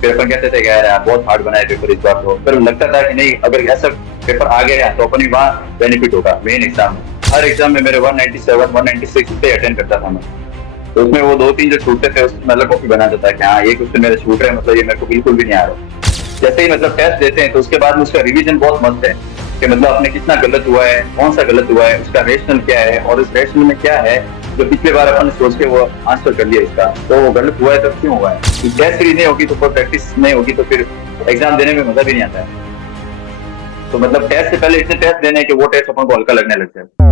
फिर अपन कहते थे कि यार बहुत हार्ड बनाया पेपर इस बार, तो फिर लगता था कि नहीं, अगर ऐसा पेपर आ गया तो अपन भी वहाँ बेनिफिट होगा। मेन एग्जाम में, हर एग्जाम में मेरे 197 196 पे अटेंड करता था मैं। तो उसमें वो दो तीन जो छूटते थे उसमें मतलब कॉपी बना देता है कि हाँ ये क्वेश्चन मेरे छूट रहे हैं, मतलब ये मेरे को बिल्कुल भी नहीं आ रहा। जैसे ही मतलब टेस्ट देते हैं तो उसके बाद में उसका रिवीजन बहुत मस्त है कि मतलब अपने कितना गलत हुआ है, कौन सा गलत हुआ है, उसका रेशनल क्या है और इस रेशनल में क्या है जो पिछले बार अपन सोच के वो आंसर कर लिया इसका, तो वो गलत हुआ है तब क्यों हुआ है। टेस्ट सीरीज नहीं होगी तो प्रैक्टिस नहीं होगी तो फिर एग्जाम देने में मजा भी नहीं आता है। तो मतलब टेस्ट से पहले इतने टेस्ट देने कि वो टेस्ट अपन को हल्का लगने लग जाए।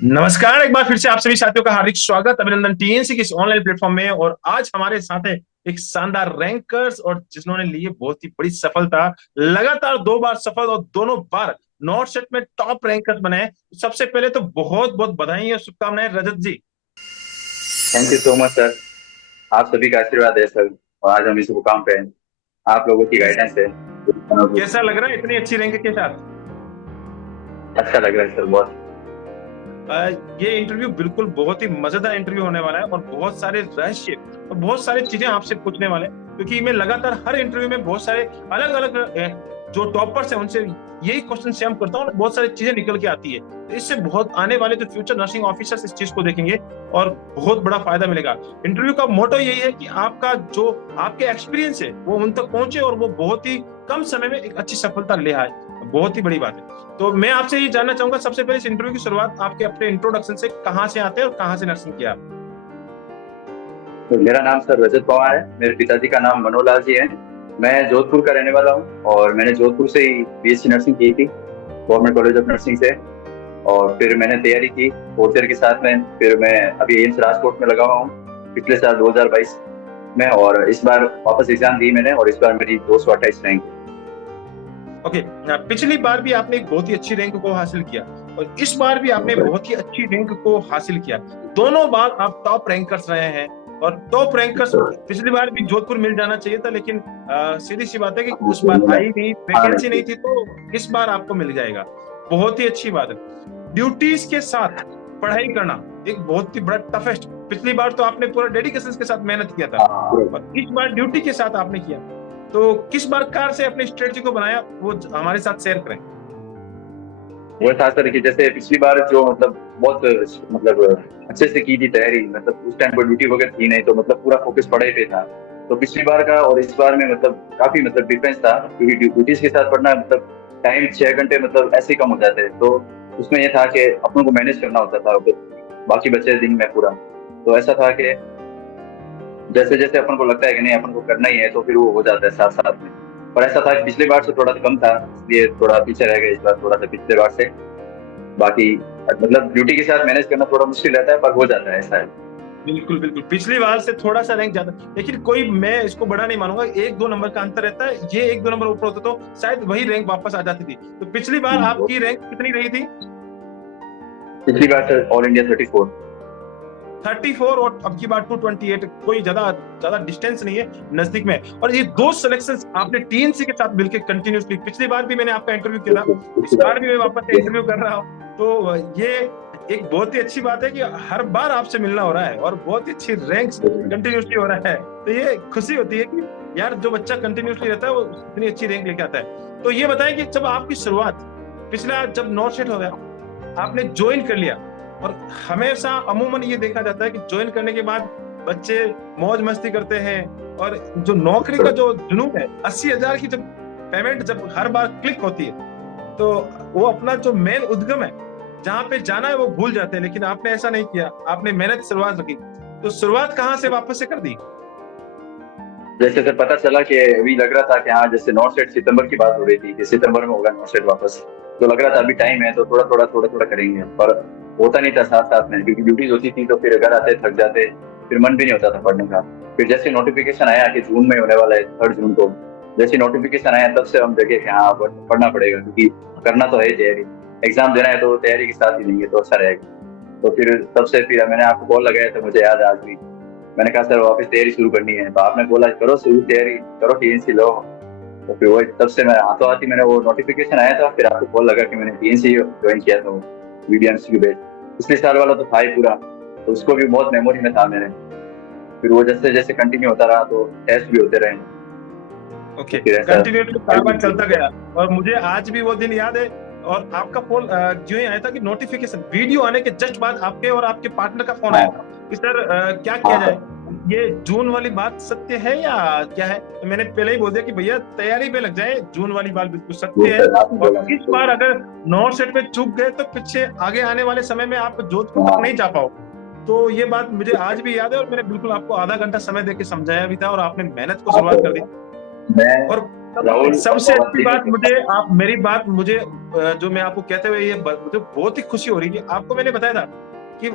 नमस्कार, एक बार फिर से आप सभी साथियों का हार्दिक स्वागत, अभिनंदन टीएनसी के इस ऑनलाइन प्लेटफॉर्म में। और आज हमारे साथ है एक शानदार रैंकर्स और जिन्होंने लिए बहुत ही बड़ी सफलता, लगातार 2 बार सफल और दोनों बार नॉर्थ सेट में टॉप रैंकर्स बने हैं। सबसे पहले तो बहुत बहुत बधाई और शुभकामनाएं Rajat ji. Thank you so much sir, आप सभी का आशीर्वाद है सर, और आज हम इस मुकाम पे हैं, आप लोगों की कैसा गाइडेंस है। कैसा लग रहा है इतनी अच्छी रैंक के साथ? अच्छा लग रहा है सर बहुत। ये इंटरव्यू बिल्कुल बहुत ही मजेदार इंटरव्यू होने वाला है और बहुत सारे रहस्य और बहुत सारी चीजें आपसे पूछने वाले हैं, क्योंकि मैं लगातार हर इंटरव्यू में बहुत सारे अलग अलग जो टॉपर्स हैं उनसे यही क्वेश्चन से हम करता हूँ और बहुत सारी चीजें निकल के आती है। तो इससे बहुत आने वाले जो फ्यूचर नर्सिंग ऑफिसर्स इस चीज को देखेंगे और बहुत बड़ा फायदा मिलेगा। इंटरव्यू का मोटो यही है कि आपका जो आपके एक्सपीरियंस है वो उन तक पहुंचे और वो बहुत ही कम समय में एक अच्छी सफलता ले आए। बहुत ही बड़ी बात है। तो मैं आपसे ये जानना चाहूंगा, सबसे पहले इस इंटरव्यू की शुरुआत आपके अपने इंट्रोडक्शन से, कहाँ से आते हैं और कहाँ से नर्सिंग किया? तो मेरा नाम सर रजत पवार है, मेरे पिताजी का नाम मनोलाल जी है। मैं जोधपुर का रहने वाला हूँ और मैंने जोधपुर से ही बीएससी नर्सिंग की थी, गवर्नमेंट कॉलेज ऑफ नर्सिंग से। और फिर मैंने तैयारी की 4 ईयर के साथ में। फिर मैं अभी एम्स राजकोट में लगा हुआ हूँ पिछले साल 2022 में, और इस बार वापस एग्जाम दी मैंने और इस बार मेरी 228 रैंक। ओके। पिछली बार भी आपने एक बहुत ही अच्छी रैंक को हासिल किया और इस बार भी आपने बहुत ही अच्छी रैंक को हासिल किया। दोनों बार आप टॉप रैंकर्स रहे हैं और टॉप रैंकर्स पिछली बार भी जोधपुर मिल जाना चाहिए था, लेकिन सीधी सी बात है कि उस बार आई नहीं, वैकेंसी नहीं थी, तो इस बार आपको मिल जाएगा। बहुत ही अच्छी बात है। ड्यूटीज के साथ पढ़ाई करना एक बहुत ही बड़ा टफेस्ट। पिछली बार तो आपने पूरा डेडिकेशन के साथ मेहनत किया था और इस बार ड्यूटी के साथ आपने किया। तो किस प्रकार से अपनी स्ट्रेटजी को बनाया, वो हमारे साथ शेयर करें। वो था सर कि जैसे पिछली बार जो मतलब बहुत मतलब अच्छे से की थी तैयारी, मतलब उस टाइम पर ड्यूटी वगैरह थी नहीं, तो मतलब पूरा फोकस पढ़ाई पे था। तो पिछली बार का और इस बार में मतलब काफी मतलब डिफरेंस था, क्योंकि ड्यूटीज के साथ पढ़ना मतलब टाइम 6 घंटे मतलब ऐसे ही कम हो जाते हैं। तो उसमें ये था कि अपनों को मैनेज करना होता था बाकी बचे दिन में पूरा। तो ऐसा था कि जैसे जैसे अपन को लगता है कि नहीं अपन को करना ही है तो फिर वो हो जाता है साथ साथ में। पर ऐसा था कि पिछले बार से थोड़ा कम था, इसलिए थोड़ा पीछे रह गया इस बार थोड़ा सा पिछले बार से। बाकी मतलब ड्यूटी के साथ मैनेज करना थोड़ा मुश्किल रहता है, पर हो जाता है, ऐसा है। बिल्कुल बिल्कुल, पिछली बार से थोड़ा सा रैंक ज्यादा, लेकिन कोई, मैं इसको बड़ा नहीं मानूंगा। 1-2 नंबर का अंतर रहता है, ये 1-2 नंबर ऊपर होता तो शायद वही रैंक वापस आ जाती थी। तो पिछली बार आपकी रैंक कितनी रही थी? पिछली बार से ऑल इंडिया 34। 34 और अब की बार 228। कोई ज्यादा ज्यादा डिस्टेंस नहीं है, नजदीक में। और ये दो सिलेक्शन आपने टीएनसी के साथ मिलकर कंटिन्यूसली, पिछली बार भी मैंने आपका इंटरव्यू किया था, इस बार भी मैं वापस से इंटरव्यू कर रहा हूँ। तो ये एक बहुत ही अच्छी बात है कि हर बार आपसे मिलना हो रहा है और बहुत ही अच्छी रैंक्स कंटिन्यूसली हो रहा है। तो ये खुशी होती है कि यार जो बच्चा कंटिन्यूसली रहता है वो इतनी अच्छी रैंक लेके आता है। तो ये बताएं कि जब आपकी शुरुआत, पिछला जब नॉर्थ सेट हो गया, आपने ज्वाइन कर लिया, और हमेशा अमूमन ये देखा जाता है कि ज्वाइन करने के बाद बच्चे मौज मस्ती करते हैं और जो नौकरी का जो जुनून है, 80,000 की जब पेमेंट जब हर बार क्लिक होती है तो वो अपना जो मेन उद्गम है, जहां पे जाना है, वो भूल जाते हैं। लेकिन आपने ऐसा नहीं किया, आपने मेहनत शुरुआत रखी। तो शुरुआत कहाँ से वापस से कर दी? जैसे सर पता चला कि अभी लग रहा था कि हाँ, जैसे नॉर्थ सेट सितंबर की बात हो रही थी कि सितंबर में होगा नॉर्थ सेट वापस, तो लग रहा था अभी टाइम है तो थोड़ा थोड़ा करेंगे, पर होता नहीं था साथ साथ में, क्योंकि ड्यूटीज होती थी तो फिर घर आते थक जाते, फिर मन भी नहीं होता था पढ़ने का। फिर जैसे नोटिफिकेशन आया कि जून में होने वाला है 3 जून को, जैसे नोटिफिकेशन आया तब से हम जगे कि हाँ पढ़ना पड़ेगा, क्योंकि करना तो है तैयारी, एग्जाम देना है तो तैयारी के साथ ही देंगे तो अच्छा रहेगा। तो फिर तब से फिर मैंने आपको कॉल लगाया तो मुझे याद है आज भी। मैंने कहा सर वापस तैयारी शुरू करनी है, तो आपने बोला करो शुरू तैयारी करो, टीएनसी लो। तो फिर वो तब से मैं हाथों हाथ ही मैंने वो नोटिफिकेशन आया था, फिर आपको कॉल लगा कि मैंने टीएनसी ज्वाइन किया था, वीडियो एमसीक्यू बेस्ड। पिछले साल वाला तो था ही पूरा, तो उसको भी बहुत मेमोरी में था मेरे। फिर वो जैसे जैसे कंटिन्यू होता रहा तो टेस्ट भी होते रहे, ओके, तो फिर ऐसा कंटिन्यूअसली बार चलता गया। और मुझे आज भी वो दिन याद है। और आपका फोन जो ही आया था कि नोटिफिकेशन वीडियो आने के जस्ट बाद आपके और आपके पार्टनर का फोन आया हाँ कि सर क्या किया हाँ जाए। ये जून वाली बात सत्य है या क्या है? तो मैंने पहले ही बोल दिया कि भैया तैयारी पे लग जाए, जून वाली बात बिल्कुल वो सत्य है। सर आपने बोला और इस बार अगर नॉर्थ सेट में चूक गए तो पीछे आगे आने वाले समय में आप जोधपुर तक नहीं जा पाओ। तो ये बात मुझे आज भी याद है, और मैंने बिल्कुल आपको आधा घंटा समय देके समझाया भी था, और आपने मेहनत को शुरुआत कर दी। मैं और राहुल सबसे अच्छी बात और मुझे, आप मेरी बात मुझे जो मैं आपको कहते हुए ये मुझे बहुत ही खुशी हो रही है। आपको मैंने बताया था कि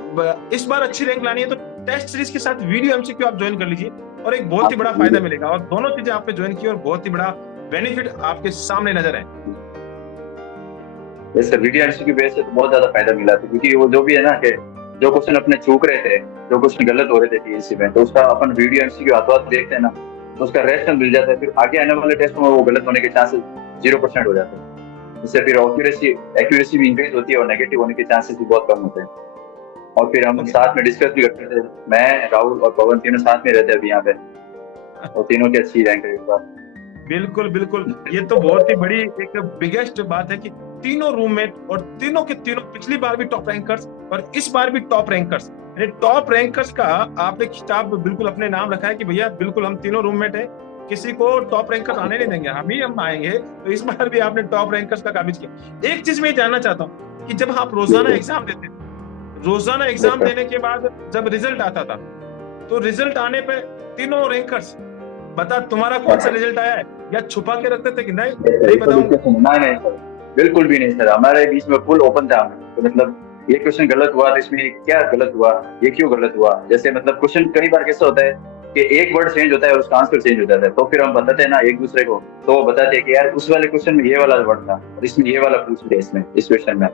इस बार अच्छी रैंक लानी है तो टेस्ट सीरीज के साथ वीडियो एमसीक्यू आप ज्वाइन कर लीजिए, और एक बहुत ही बड़ा फायदा मिलेगा। और दोनों चीजें आपने ज्वाइन की और बहुत ही बड़ा बेनिफिट आपके सामने नजर है। जैसे वीडियो एमसीक्यू बेस से तो बहुत ज्यादा फायदा मिला था, क्योंकि वो जो भी है ना कि जो क्वेश्चन अपने चूक रहे थे, जो क्वेश्चन गलत हो रहे थे टीएससी में, तो उसका अपन वीडियो एमसीक्यू हाथों हाथ देखते हैं ना, तो उसका रेशनल मिल जाता है। फिर आगे आने वाले टेस्ट में वो गलत होने के चांसेस 0% हो जाते हैं। इससे फिर एक्यूरेसी भी इंक्रीज होती है और नेगेटिव होने के चांसेस भी बहुत कम होते हैं। और फिर हम ओके, साथ में डिस्कस भी करते थे, मैं, राहुल और पवन तीनों साथ में रहते हैं अभी यहाँ पे, और तीनों की अच्छी रैंक है इस बार। बिल्कुल बिल्कुल। ये तो बहुत ही बड़ी एक बिगेस्ट बात है कि तीनों रूममेट और तीनों के तीनों पिछली बार भी टॉप रैंकर्स और इस बार भी टॉप रैंकर्स, यानी टॉप रैंकर्स का आपने खिताब बिल्कुल अपने नाम रखा है कि भैया बिल्कुल हम तीनों रूममेट हैं, किसी को टॉप रैंकर्स आने नहीं देंगे, हम आएंगे। तो इस बार भी आपने टॉप रैंकर्स का काबिज किया। एक चीज मैं जानना चाहता हूँ कि जब आप रोजाना एग्जाम देते थे, रोजाना एग्जाम देने के बाद जब रिजल्ट आता था, तो रिजल्ट आने पे तीनों रैंकर्स बता तुम्हारा कौन सा रिजल्ट आया है, या छुपा के रखते थे कि नहीं नहीं बताऊंगा? नहीं नहीं सर, बिल्कुल भी नहीं सर, हमारे बीच में फुल ओपन था। तो मतलब ये क्वेश्चन गलत हुआ तो इसमें क्या गलत हुआ, ये क्यों गलत हुआ। जैसे मतलब क्वेश्चन कई बार कैसा होता है कि एक वर्ड चेंज होता है और उसका आंसर चेंज हो जाता है, तो फिर हम बताते हैं ना एक दूसरे को, तो वो बताते हैं कि यार उस वाले क्वेश्चन में ये वाला वर्ड था और इसमें ये वाला पूछ लिया इसमें इस क्वेश्चन में,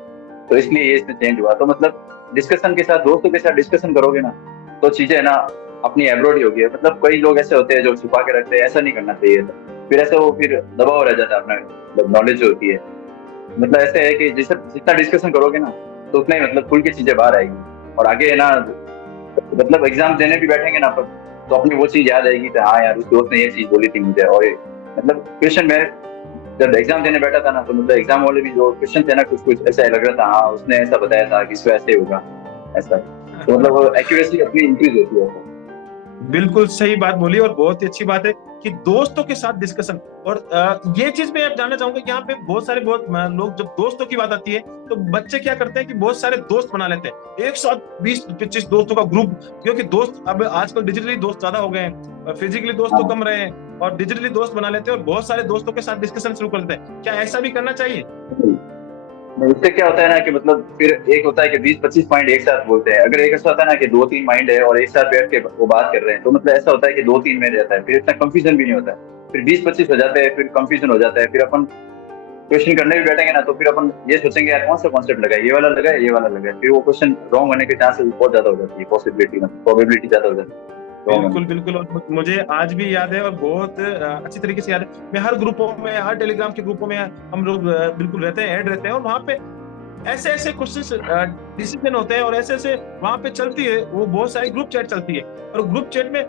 तो इसलिए ये इसमें चेंज हुआ। तो मतलब डिस्कशन के साथ, दोस्तों के साथ डिस्कशन करोगे ना, तो चीजें ना अपनी एब्रोड ही होगी। मतलब कई लोग ऐसे होते हैं जो छुपा के रखते हैं, ऐसा नहीं करना चाहिए था। फिर ऐसा वो फिर दबाव रह जाता है अपना, नॉलेज जो होती है। मतलब ऐसे है कि जितना डिस्कशन करोगे ना, तो उतना ही मतलब खुल के चीजें बाहर आएगी। और आगे है ना, मतलब एग्जाम देने भी बैठेंगे ना पर, तो अपनी वो चीज याद आएगी कि हाँ यार उस दोस्त ने ये चीज बोली थी मुझे। और मतलब क्वेश्चन में जब एग्जाम देने बैठा था ना, तो मतलब एग्जाम वाले भी जो क्वेश्चन थे ना, कुछ कुछ ऐसा लग रहा था, हाँ उसने ऐसा बताया था कि इसको ऐसे होगा ऐसा। तो मतलब एक्यूरेसी अपनी इंक्रीज होती है। बिल्कुल सही बात बोली, और बहुत ही अच्छी बात है कि दोस्तों के साथ डिस्कशन। और ये चीज मैं अब जानना चाहूंगा कि यहाँ पे बहुत लोग, जब दोस्तों की बात आती है तो बच्चे क्या करते हैं कि बहुत सारे दोस्त बना लेते हैं, 120-25 दोस्तों का ग्रुप। क्योंकि दोस्त अब आजकल डिजिटली दोस्त ज्यादा हो गए हैं, फिजिकली दोस्त तो कम रहे हैं, और डिजिटली दोस्त बना लेते हैं और बहुत सारे दोस्तों के साथ डिस्कशन शुरू कर देते हैं। क्या ऐसा भी करना चाहिए? इससे क्या होता है ना कि मतलब फिर एक होता है कि 20-25 माइंड एक साथ बोलते हैं। अगर एक ऐसा होता है ना कि 2-3 माइंड है और एक साथ बैठ के वो बात कर रहे हैं, तो मतलब ऐसा होता है कि 2-3 में रहता है, फिर इतना कंफ्यूजन भी नहीं होता है। फिर 20-25 हो जाते हैं, फिर कंफ्यूजन हो जाता है। फिर अपन क्वेश्चन करने भी बैठेंगे ना, तो फिर अपन ये सोचेंगे यार कौन सा कॉन्सेप्ट लगा है, ये वाला लगा है, ये वाला लगा है। फिर वो क्वेश्चन रॉन्ग होने के चांसेस बहुत ज्यादा हो जाती है, प्रोबेबिलिटी ज्यादा हो जाती है। बिल्कुल बिल्कुल। और मुझे आज भी याद है, और बहुत अच्छी तरीके से याद है। मैं हर ग्रुपों में, हर टेलीग्राम के ग्रुपों में हम लोग बिल्कुल रहते हैं, ऐड रहते हैं, और वहां पे ऐसे ऐसे क्वेश्चन डिसीजन होते हैं, और ऐसे ऐसे वहां पे चलती है, वो बहुत सारी ग्रुप चैट चलती है। और ग्रुप चैट में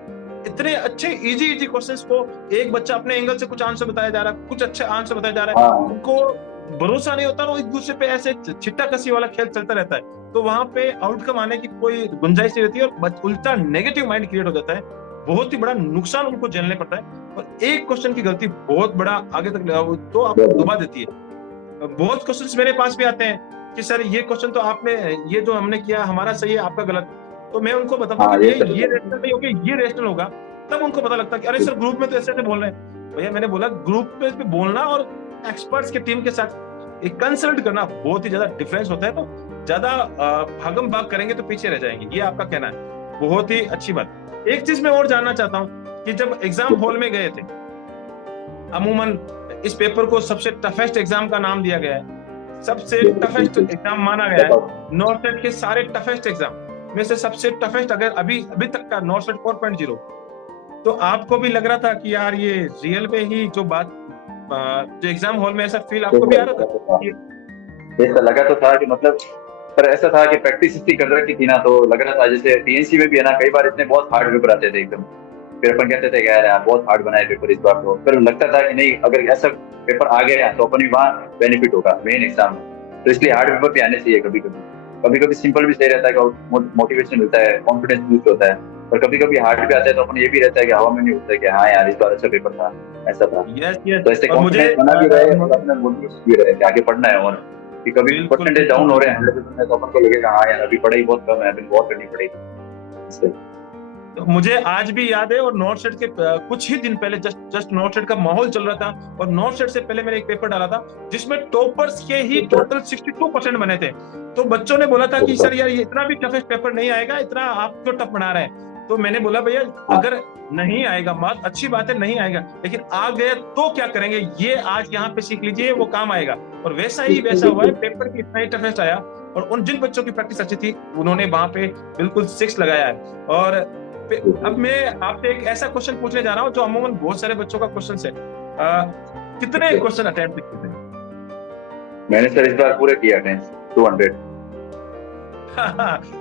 इतने अच्छे इजी क्वेश्चंस को एक बच्चा अपने एंगल से कुछ आंसर बताया जा रहा है, कुछ अच्छे आंसर बताया जा रहा है, उनको भरोसा नहीं होता, वो एक दूसरे पे ऐसे छिट्टा कसी वाला खेल चलता रहता है। तो वहां पे आउटकम आने की कोई गुंजाइश नहीं रहती है, और उल्टा नेगेटिव माइंड क्रिएट हो जाता है। बहुत ही बड़ा नुकसान उनको झेलने पड़ता है, और एक क्वेश्चन की गलती बहुत बड़ा आगे तक तो आपको डुबा देती है। बहुत क्वेश्चंस मेरे पास भी आते हैं कि सर ये क्वेश्चन तो आपने, ये जो हमने किया हमारा सही है, आपका गलत। तो मैं उनको बताता हूँ कि ये रेशनल नहीं होगा, ये रेशनल होगा। तब उनको पता लगता है कि अरे सर ग्रुप में तो ऐसे ऐसे बोल रहे हैं। भैया मैंने बोला ग्रुप में बोलना और एक्सपर्ट्स की टीम के साथ एक कंसल्ट करना बहुत ही ज्यादा डिफरेंस होता है। तो ज्यादा भागम भाग करेंगे तो पीछे रह जाएंगे, ये आपका कहना है। बहुत ही अच्छी बात। एक चीज मैं और जानना चाहता हूँ कि जब एग्जाम हॉल में गए थे, अमूमन इस पेपर को सबसे टफेस्ट एग्जाम का नाम दिया गया है, सबसे टफेस्ट एग्जाम माना गया है। नॉर्थ सेट के सारे टफेस्ट एग्जाम में से सबसे टफेस्ट अगर अभी तक का नॉर्थ सेट 4.0। तो आपको भी लग रहा था कि यार ये रियल में ही जो बात जो एग्जाम हॉल में ऐसा फील आपको भी आ रहा था कि ऐसा लगा तो था कि मतलब, पर ऐसा था कि प्रैक्टिस इतनी कर रखी थी ना, तो लग रहा था जैसे टीएनसी में भी है ना, कई बार इतने बहुत हार्ड पेपर आते थे एकदम। फिर अपन कहते थे कि यार बहुत हार्ड बनाए पेपर इस बार, तो फिर लगता था कि नहीं, अगर ऐसा पेपर आ गया तो अपन भी वहाँ बेनिफिट होगा मेन एग्जाम में। तो इसलिए हार्ड पेपर भी आने चाहिए कभी कभी। कभी कभी सिंपल भी सही रहता है कि मोटिवेशन मिलता है, कॉन्फिडेंस बूस्ट होता है। पर कभी कभी हार्ड भी आता है तो अपन ये भी रहता है कि हवा में नहीं उठता है कि हाँ यार इस बार अच्छा पेपर था, ऐसा था। Yes yes. तो ऐसे और मुझे कॉन्फिडेंस बना भी रहे और अपना मोटिवेशन भी रहे कि आगे पढ़ना है। और कि कभी बिल्कुल परसेंटेज डाउन हो रहे हैं 100% में, तो अपन को लगेगा हाँ यार अभी पढ़ाई बहुत कम है, अभी बहुत करनी पड़ेगी इससे। तो मुझे आज भी याद है, और नॉर्थ सेट के कुछ ही दिन पहले जस्ट नॉर्थ सेट का माहौल चल रहा था, और नॉर्थ सेट से पहले मैंने एक पेपर डाला था जिसमें टॉपर्स के ही टोटल 62% बने थे। तो बच्चों ने बोला था कि सर यार ये इतना भी टफेस्ट पेपर नहीं आएगा, इतना आप क्यों टफ बना रहे हैं। तो मैंने बोला भैया अगर नहीं आएगा बात अच्छी बात है, नहीं आएगा, लेकिन आ गए तो क्या करेंगे, ये आज यहाँ पे सीख लीजिए, वो काम आएगा। और वैसा हुआ है, पेपर भी इतना ही टफेस्ट आया, और उन जिन बच्चों की प्रैक्टिस अच्छी थी उन्होंने वहां पे बिल्कुल 6 लगाया है। और अब मैं आपसे एक ऐसा क्वेश्चन पूछने जा रहा हूँ जो अमूमन बहुत सारे बच्चों का क्वेश्चन है, कितने क्वेश्चन अटेम्प्ट किए थे? मैंने सर इस बार पूरे किया अटेम्प्ट 200।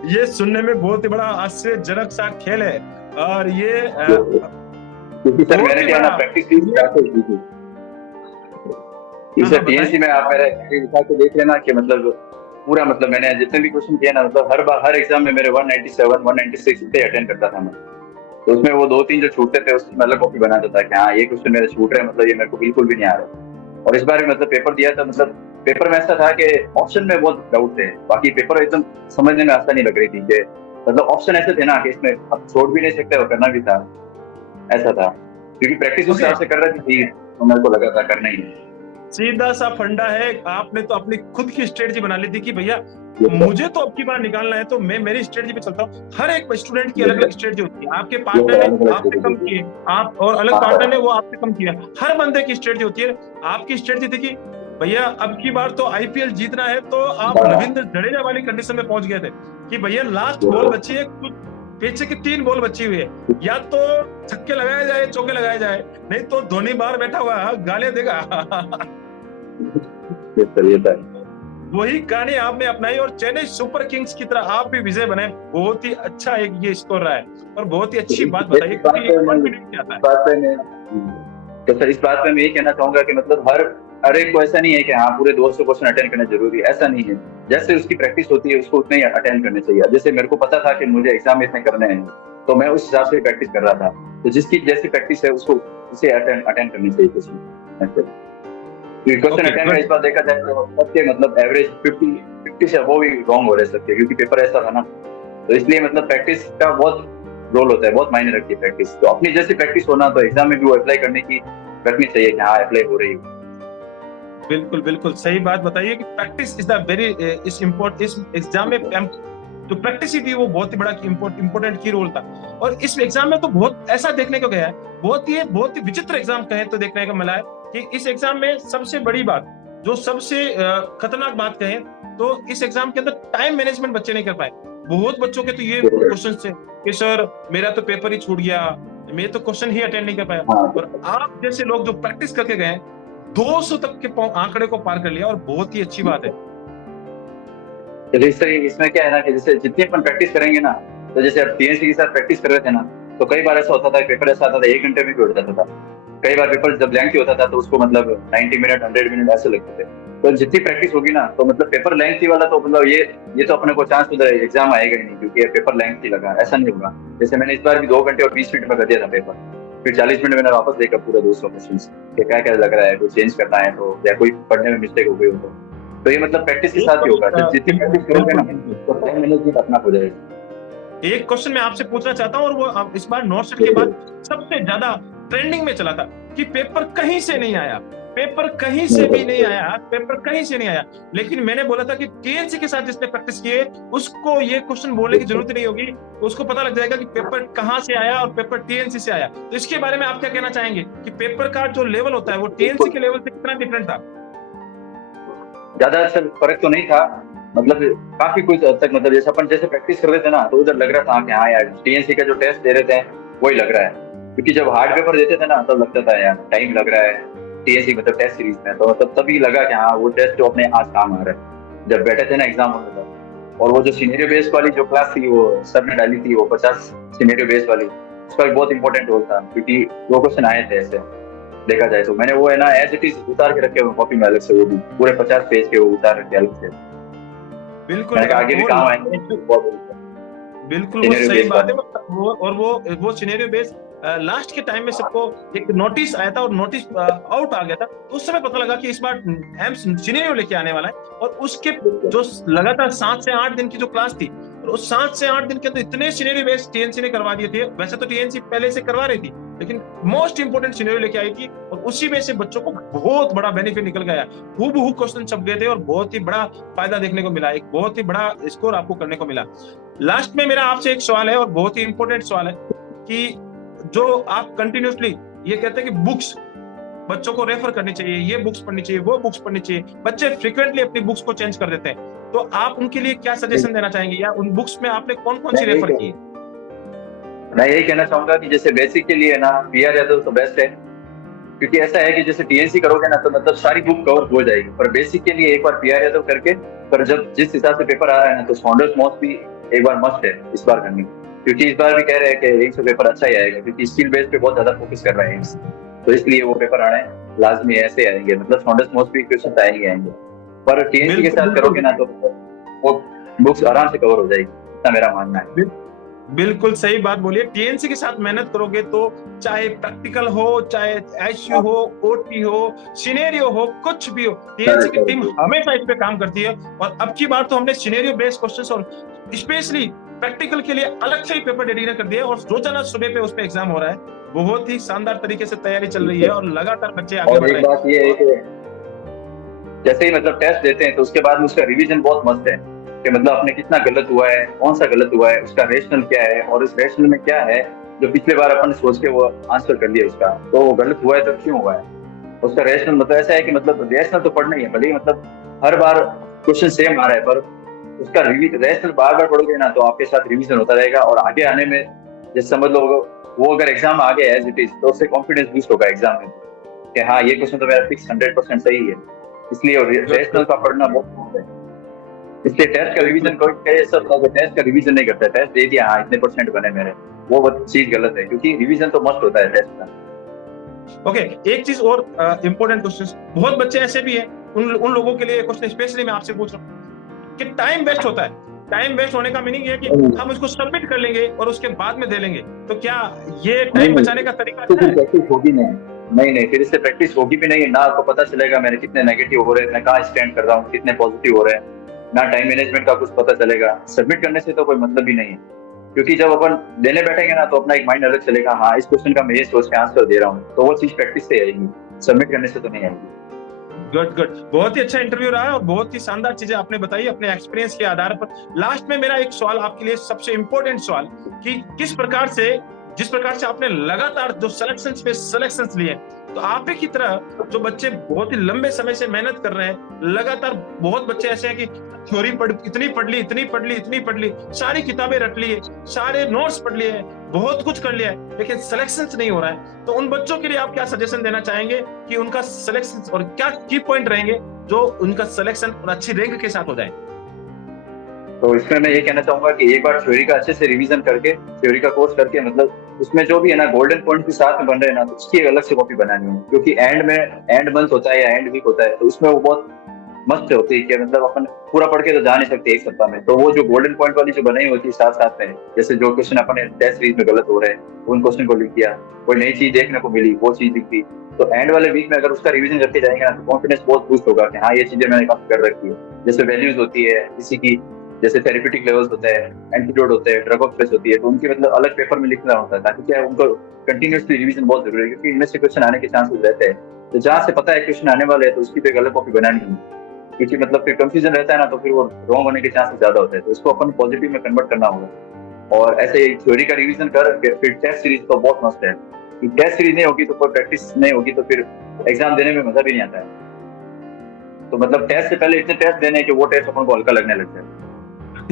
ये सुनने में बहुत ही बड़ा आश्चर्यजनक सा खेल है, और ये क्योंकि सर मैंने क्या ना प्रैक्टिस की थी। इसे टीएनसी में आप मेरे हिसाब से देख लेना कि मतलब पूरा, मतलब मैंने जितने भी क्वेश्चन किए ना, मतलब हर एग्जाम में मेरे 197 196 इतने अटेंड करता था मैं। तो उसमें वो 2-3 जो छूटते थे उसमें अलग कॉपी बनाता था कि हाँ ये क्वेश्चन मेरे छूट रहे हैं, मतलब ये मेरे को बिल्कुल भी नहीं आ रहा। और इस बार भी मतलब पेपर दिया था, मतलब पेपर में ऐसा था कि ऑप्शन में बहुत डाउट थे, बाकी पेपर एकदम समझने में आसानी लग रही थी कि मतलब ऑप्शन ऐसे थे ना कि इसमें अब छोड़ भी नहीं सकते और करना भी था, ऐसा था। क्योंकि प्रैक्टिस उस हिसाब से कर रही थी तो मेरे को लगा था करना ही है। सीधा सा फंडा है, आपने तो अपनी खुद की स्ट्रेटजी बना ली थी कि भैया मुझे तो अब की बार निकालना है, तो मैं मेरी स्ट्रेटजी पे चलता हूँ। हर एक स्टूडेंट की अलग अलग स्ट्रेटजी होती है, आपके पार्टनर ने आपसे कम किए, आप और अलग पार्टनर ने वो आपसे कम किया, हर बंदे की स्ट्रेटजी होती है। आपकी स्ट्रेटजी थी कि भैया अब की बार तो आईपीएल जीतना है, तो आप रविंद्र जडेजा वाली कंडीशन में पहुंच गए थे कि भैया लास्ट बॉल बची है, पीछे की 3 बॉल बची हुई है, या तो छक्के लगाए जाए चौके लगाए जाए, नहीं तो धोनी बाहर बैठा हुआ गालियां देगा। वही कहानी आपने अपनाई और चेन्नई सुपर किंग्स की तरह आप भी विजय बने। बहुत ही अच्छा एक ये स्कोर रहा है, और बहुत ही अच्छी बात बताइए तो सर इस बात पे मैं ये कहना चाहूंगा कि मतलब हर एक को ऐसा नहीं है कि हाँ पूरे 200 क्वेश्चन अटेंड करना जरूरी है, ऐसा नहीं है। जैसे उसकी प्रैक्टिस होती है उसको उतने ही अटेंड करने चाहिए। जैसे मेरे को पता था कि मुझे एग्जाम में इतने करने हैं, तो मैं उस हिसाब से प्रैक्टिस कर रहा था। तो जिसकी जैसी प्रैक्टिस है उसको उसे अटेंड करनी चाहिए क्वेश्चन अटेंड का। इस बार देखा जाए तो सबके मतलब एवरेज 50 से अबव ही रॉन्ग हो रहे सबके, क्योंकि पेपर ऐसा था ना। तो इसलिए मतलब प्रैक्टिस का बहुत रोल होता है, बहुत मायने रखती है प्रैक्टिस। तो अपनी जैसी प्रैक्टिस होना तो एग्जाम में भी वो अप्लाई करने की रखनी चाहिए कि हाँ अप्लाई हो रही है। बिल्कुल बिल्कुल सही बात बताइए कि प्रैक्टिस इज द वेरी इस एग्जाम में जो प्रैक्टिस ही थी वो बहुत ही बड़ा इंपॉर्टेंट की रोल था। और इस एग्जाम में तो बहुत ऐसा देखने को गया है, बहुत ही विचित्र एग्जाम कहे तो देखने को मिला है कि इस एग्जाम में सबसे बड़ी बात, जो सबसे खतरनाक बात कहें तो इस एग्जाम के अंदर टाइम मैनेजमेंट बच्चे नहीं कर पाए। बहुत बच्चों के तो ये क्वेश्चन थे कि सर मेरा तो पेपर ही छूट गया, मैं तो क्वेश्चन ही अटेंड नहीं कर पाया। और आप जैसे लोग जो प्रैक्टिस करके गए 200 तक के आंकड़े को पार कर लिया, और बहुत ही अच्छी बात है। इसमें क्या है ना कि जैसे जितनी अपन प्रैक्टिस करेंगे ना, तो जैसे अब टीएनसी के साथ प्रैक्टिस कर रहे थे ना, तो कई बार ऐसा होता था पेपर ऐसा आता था 1 घंटे में भी उठ जाता था। कई बार पेपर जब लेंथी होता था तो उसको मतलब 90 मिनट 100 मिनट ऐसे लगते थे। तो जितनी प्रैक्टिस होगी ना तो मतलब पेपर लेंथी वाला तो मतलब ये तो अपने को चांस तो एग्जाम आएगा ही नहीं, क्योंकि ये पेपर लेंथी लगा, ऐसा नहीं होगा। जैसे मैंने इस बार भी 2 घंटे और 20 मिनट में कर दिया था पेपर, फिर 40 मिनट मैंने वापस देखा पूरा 200 क्वेश्चन क्या क्या लग रहा है, कोई चेंज करना है तो, या कोई पढ़ने में मिस्टेक हो गई हो तो ये मतलब प्रैक्टिस के साथ ही होगा। जब जितनी प्रैक्टिस करोगे ना तो टाइम मैनेजमेंट अपना हो जाएगा। एक क्वेश्चन मैं आपसे पूछना चाहता हूँ, और वो इस बार नॉर्थ सेट के बाद सबसे ज्यादा ट्रेंडिंग में चला था कि पेपर कहीं से नहीं आया, पेपर कहीं से भी नहीं आया, पेपर कहीं से नहीं आया। लेकिन मैंने बोला था कि टीएनसी के साथ जिसने प्रैक्टिस की है उसको ये क्वेश्चन बोलने की जरूरत नहीं होगी, उसको पता लग जाएगा कि पेपर कहाँ से आया और पेपर टीएनसी से आया। तो इसके बारे में आप क्या कहना चाहेंगे कि पेपर का जो लेवल होता है वो टीएनसी के लेवल से कितना डिफरेंट था? ज्यादा फर्क तो नहीं था, मतलब काफी कुछ हद तक, मतलब जैसे अपन जैसे प्रैक्टिस कर रहे थे ना तो उधर लग रहा था कि हाँ यार टीएनसी का जो टेस्ट दे रहे थे वही लग रहा है। क्योंकि जब हार्ड पेपर देते थे ना तब लगता था यार टाइम लग रहा है, टीएससी मतलब टेस्ट सीरीज में, तो मतलब तभी लगा कि हाँ वो टेस्ट जो अपने आज काम आ रहा है। जब बैठे थे ना एग्जाम होने का, और वो जो सिनेरियो बेस्ड वाली जो क्लास थी वो सर ने डाली थी, वो 50 सिनेरियो बेस्ड वाली, उसका भी बहुत इंपॉर्टेंट रोल था, क्योंकि 2 क्वेश्चन आए थे ऐसे देखा जाए तो। मैंने वो है ना एज इट इज उतार के रखे हुए कॉपी में अलग से, वो भी पूरे 50 पेज के वो उतार रखे अलग से। बिल्कुल मैंने कहा आगे भी वो काम आएंगे बिल्कुल वो सिनेरियो सही बेस्ड बात है। वाले। वो सिनेरियो बेस्ड लास्ट के टाइम में सबको एक नोटिस आया था और नोटिस आउट आ गया था, तो उस समय पता लगा कि इस बार एम्स सिनेरियो लेके आने वाला है। और उसके जो लगातार 7 से 8 दिन की जो क्लास थी, और उस 7 से 8 दिन के अंदर इतने सिनेरियो बेस्ड टीएनसी ने करवा दिए थे। वैसे तो टीएनसी पहले से करवा रही थी, लेकिन मोस्ट इंपोर्टेंट सिनेरियो लेके आई थी, और उसी में से बच्चों को बहुत बड़ा बेनिफिट निकल गया। हूबहू क्वेश्चन छप गए थे और बहुत ही बड़ा फायदा देखने को मिला, एक बहुत ही बड़ा स्कोर आपको करने को मिला। लास्ट में मेरा आपसे एक सवाल है, और बहुत ही इंपॉर्टेंट सवाल है, कि जो आप कंटिन्यूसली ये कहते हैं कि बुक्स बच्चों को रेफर करनी चाहिए, ये बुक्स पढ़नी चाहिए, वो बुक्स पढ़नी चाहिए, बच्चे फ्रीक्वेंटली अपनी बुक्स को चेंज कर देते हैं, तो आप उनके लिए क्या सजेशन देना चाहेंगे, या उन बुक्स में आपने कौन कौन सी रेफर की है? मैं यही कहना चाहूंगा कि जैसे बेसिक के लिए ना पीआर यादव तो बेस्ट है, क्योंकि ऐसा है कि जैसे टीएनसी करोगे ना तो मतलब सारी बुक कवर हो जाएगी, पर बेसिक के लिए एक बार पीआर यादव करके, पर जब जिस हिसाब से पेपर आ रहा है ना तो साउंडर्स मॉस भी एक बार मस्ट है इस बार करनी, क्योंकि इस बार भी कह रहे हैं कि एम्स पेपर अच्छा ही आएगा, क्योंकि स्किल बेस पे बहुत ज्यादा फोकस कर रहा है एम्स, तो इसलिए वो पेपर आने लाजमी ऐसे आएंगे, मतलब साउंडर्स मॉस भी क्वेश्चन आएंगे आएंगे। पर टीएनसी के साथ करोगे ना तो वो बुक्स आराम से कवर हो जाएगी, इतना मेरा मानना है। बिल्कुल सही बात बोलिए। टीएनसी के साथ मेहनत करोगे तो चाहे प्रैक्टिकल हो, चाहे एचयू हो, ओटी हो, सिनेरियो हो, कुछ भी हो, टीएनसी की टीम हमेशा इस पे काम करती है। और अब की बार तो हमने सिनेरियो बेस्ड क्वेश्चंस और स्पेशली प्रैक्टिकल के लिए अलग से ही पेपर डेडिकेट कर दिया, और रोजाना सुबह पे उस पे एग्जाम हो रहा है। बहुत ही शानदार तरीके से तैयारी चल रही है, और लगातार बच्चे आगे बढ़ रहे हैं। और एक बात ये है कि जैसे ही मतलब टेस्ट देते हैं तो उसके बाद उसका रिवीजन बहुत मस्त है, कि मतलब आपने कितना गलत हुआ है, कौन सा गलत हुआ है, उसका रेशनल क्या है, और इस रेशनल में क्या है जो पिछले बार अपन ने सोच के वो आंसर कर लिया उसका, तो वो गलत हुआ है तो क्यों हुआ है, उसका रेशनल मतलब ऐसा है कि मतलब रेशनल तो पढ़ना ही है, भले ही मतलब हर बार क्वेश्चन सेम आ रहा है, पर उसका रेशनल बार बार पढ़ोगे ना तो आपके साथ रिवीजन होता रहेगा, और आगे आने में जैसे समझ लो वो अगर एग्जाम आ गया एज इट इज तो उससे कॉन्फिडेंस बूस्ट होगा एग्जाम में कि हाँ ये क्वेश्चन तो मेरा फिक्स 100% सही है, इसलिए रेशनल का पढ़ना बहुत है। इसलिए टेस्ट का रिवीजन कोई सब टेस्ट का रिवीजन नहीं करता, टेस्ट दे दिया हाँ इतने % बने मेरे, वो चीज गलत है, क्योंकि रिवीजन तो मस्ट होता है टेस्ट का। ओके, एक चीज और इंपॉर्टेंट क्वेश्चन, बहुत बच्चे ऐसे भी हैं, उन लोगों के लिए क्वेश्चन स्पेशली मैं आपसे पूछ रहा हूँ कि टाइम वेस्ट होता है। टाइम वेस्ट होने का मीनिंग ये कि हम उसको सबमिट कर लेंगे और उसके बाद में दे लेंगे, तो क्या ये टाइम बचाने का तरीका तो अच्छा है? प्रैक्टिस होगी नहीं, फिर इससे प्रैक्टिस होगी भी नहीं, ना आपको पता चलेगा मेरे कितने नेगेटिव हो रहे हैं, मैं कहाँ स्टैंड कर रहा हूँ, कितने पॉजिटिव हो रहे हैं, ना टाइम मैनेजमेंट का कुछ पता चलेगा। सबमिट करने से तो कोई मतलब ही नहीं है, क्योंकि जब अपन देने बैठेंगे ना तो अपना एक माइंड अलग चलेगा, हाँ इस क्वेश्चन का मैं ये सोच के आंसर दे रहा हूँ, तो वो चीज प्रैक्टिस से आएगी, सबमिट करने से तो नहीं आएगी। गुड गुड, बहुत ही अच्छा इंटरव्यू रहा है, और बहुत ही शानदार चीजें आपने बताई अपने एक्सपीरियंस के आधार पर। लास्ट में मेरा एक सवाल आपके लिए, सबसे इंपॉर्टेंट सवाल, कि जिस प्रकार से आपने लगातार जो सिलेक्शंस लिए, तो आप ही की तरह जो बच्चे बहुत ही लंबे समय से मेहनत कर रहे हैं, लगातार बहुत बच्चे ऐसे हैं कि थ्योरी इतनी पढ़ ली, सारी किताबें रट ली है, सारे नोट्स पढ़ लिए, बहुत कुछ कर लिया है, लेकिन सिलेक्शंस नहीं हो रहा है। तो उन बच्चों के लिए आप क्या सजेशन देना चाहेंगे कि उनका सिलेक्शन और क्या की पॉइंट रहेंगे जो उनका सिलेक्शन और अच्छी रैंक के साथ हो जाए? तो इसमें मैं ये कहना चाहूंगा कि एक बार थ्योरी का अच्छे से रिवीजन करके, थ्योरी का कोर्स करके, मतलब उसमें जो भी है ना गोल्डन पॉइंट के साथ में बन रहे हैं ना, तो उसकी एक अलग से कॉपी बनानी है, क्योंकि एंड मंथ होता है या एंड वीक होता है, तो उसमें वो बहुत मस्त होती है कि मतलब अपन पूरा पढ़ के तो जा नहीं सकते एक सप्ताह में, तो वो जो गोल्डन पॉइंट वाली जो बनाई होती है साथ साथ में, जैसे जो क्वेश्चन अपन टेस्ट सीरीज में गलत हो रहे हैं उन क्वेश्चन को लिख दिया, कोई नई चीज देखने को मिली वो चीज लिख दी, तो एंड वाले वीक में अगर उसका रिवीजन करके जाएंगे ना तो कॉन्फिडेंस बहुत बूस्ट होगा कि हाँ ये चीजें मैंने काफी कर रखी है। जैसे वैल्यूज होती है किसी की, जैसे थेरेप्यूटिक लेवल्स होते हैं, एंटीडोट होते हैं, ड्रग ऑफ चॉइस होती है, तो उनकी मतलब अलग पेपर में लिखना होता है, ताकि क्या है उनको कंटिन्यूसली रिवीजन बहुत जरूरी है, क्योंकि इनमें से क्वेश्चन आने के चांसेस रहते हैं, तो जहाँ से पता है क्वेश्चन आने वाले हैं तो उसकी तो एक अलग कॉपी बनानी है, क्योंकि मतलब फिर कंफ्यूजन रहता है ना तो फिर वो रॉन्ग होने के चांसेस ज्यादा होते हैं, तो उसको अपन पॉजिटिव में कन्वर्ट करना होगा। और ऐसे थ्योरी का रिवीजन कर फिर टेस्ट सीरीज तो बहुत मस्त है, टेस्ट सीरीज नहीं होगी तो कोई प्रैक्टिस नहीं होगी तो फिर एग्जाम देने में मजा भी नहीं आता है, तो मतलब टेस्ट से पहले इतने टेस्ट देने कि वो टेस्ट अपन को हल्का लगने लग जाए।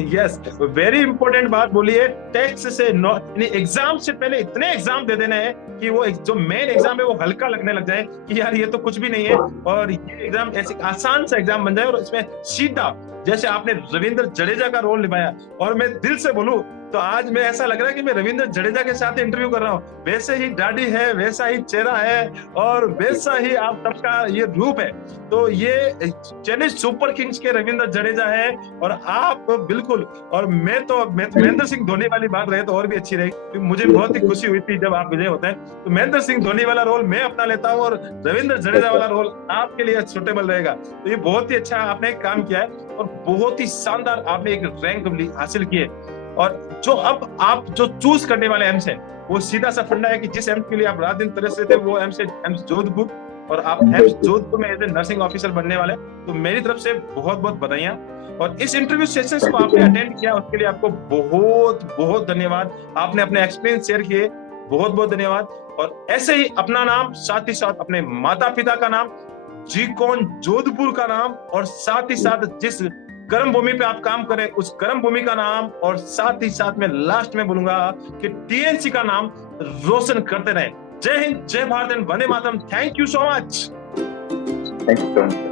यस, वेरी इंपॉर्टेंट बात बोली है। टेक्स्ट से एग्जाम से पहले इतने एग्जाम दे देने हैं कि वो जो मेन एग्जाम है वो हल्का लगने लग जाए कि यार ये तो कुछ भी नहीं है, और ये एग्जाम ऐसे आसान सा एग्जाम बन जाए और इसमें सीधा, जैसे आपने रविंद्र जडेजा का रोल निभाया, और मैं दिल से बोलूं तो आज मैं ऐसा लग रहा है कि मैं रविंद्र जडेजा के साथ इंटरव्यू कर रहा हूँ। वैसे ही दाढ़ी है, वैसा ही चेहरा है, और वैसा ही आप सबका ये रूप है। तो ये चेन्नई सुपर किंग्स के रविंद्र जडेजा है, और आप बिल्कुल, और मैं महेंद्र सिंह धोनी वाली बात रहे तो और भी अच्छी रही, क्योंकि मुझे बहुत ही खुशी हुई थी जब आप विजय होते हैं। तो महेंद्र सिंह धोनी वाला रोल मैं अपना लेता हूँ, और रविंद्र जडेजा वाला रोल आपके लिए सुटेबल रहेगा। तो ये बहुत ही अच्छा आपने काम किया है, और बहुत ही शानदार आपने एक रैंक हासिल की है। और जो अब आप जो चूज करने वाले एम्स है, वो सीधा सा फंडा है कि जिस एम्स के लिए आप रात दिन तरस रहे थे वो एम्स जोधपुर, और आप एम्स जोधपुर में एज ए नर्सिंग ऑफिसर बनने वाले। तो मेरी तरफ से बहुत बहुत बधाइयां, और इस इंटरव्यू सेशंस को आपने अटेंड किया उसके लिए आपको बहुत बहुत धन्यवाद। आपने अपने एक्सपीरियंस शेयर किए, बहुत बहुत धन्यवाद। और ऐसे ही अपना नाम, साथ ही साथ अपने माता पिता का नाम, जीकॉन जोधपुर का नाम, और साथ ही साथ जिस कर्म भूमि पे आप काम करें उस कर्म भूमि का नाम, और साथ ही साथ मैं लास्ट में बोलूंगा कि टीएनसी का नाम रोशन करते रहे। जय हिंद, जय Bharat and Vande Mataram. Thank you so much. Thank you so much.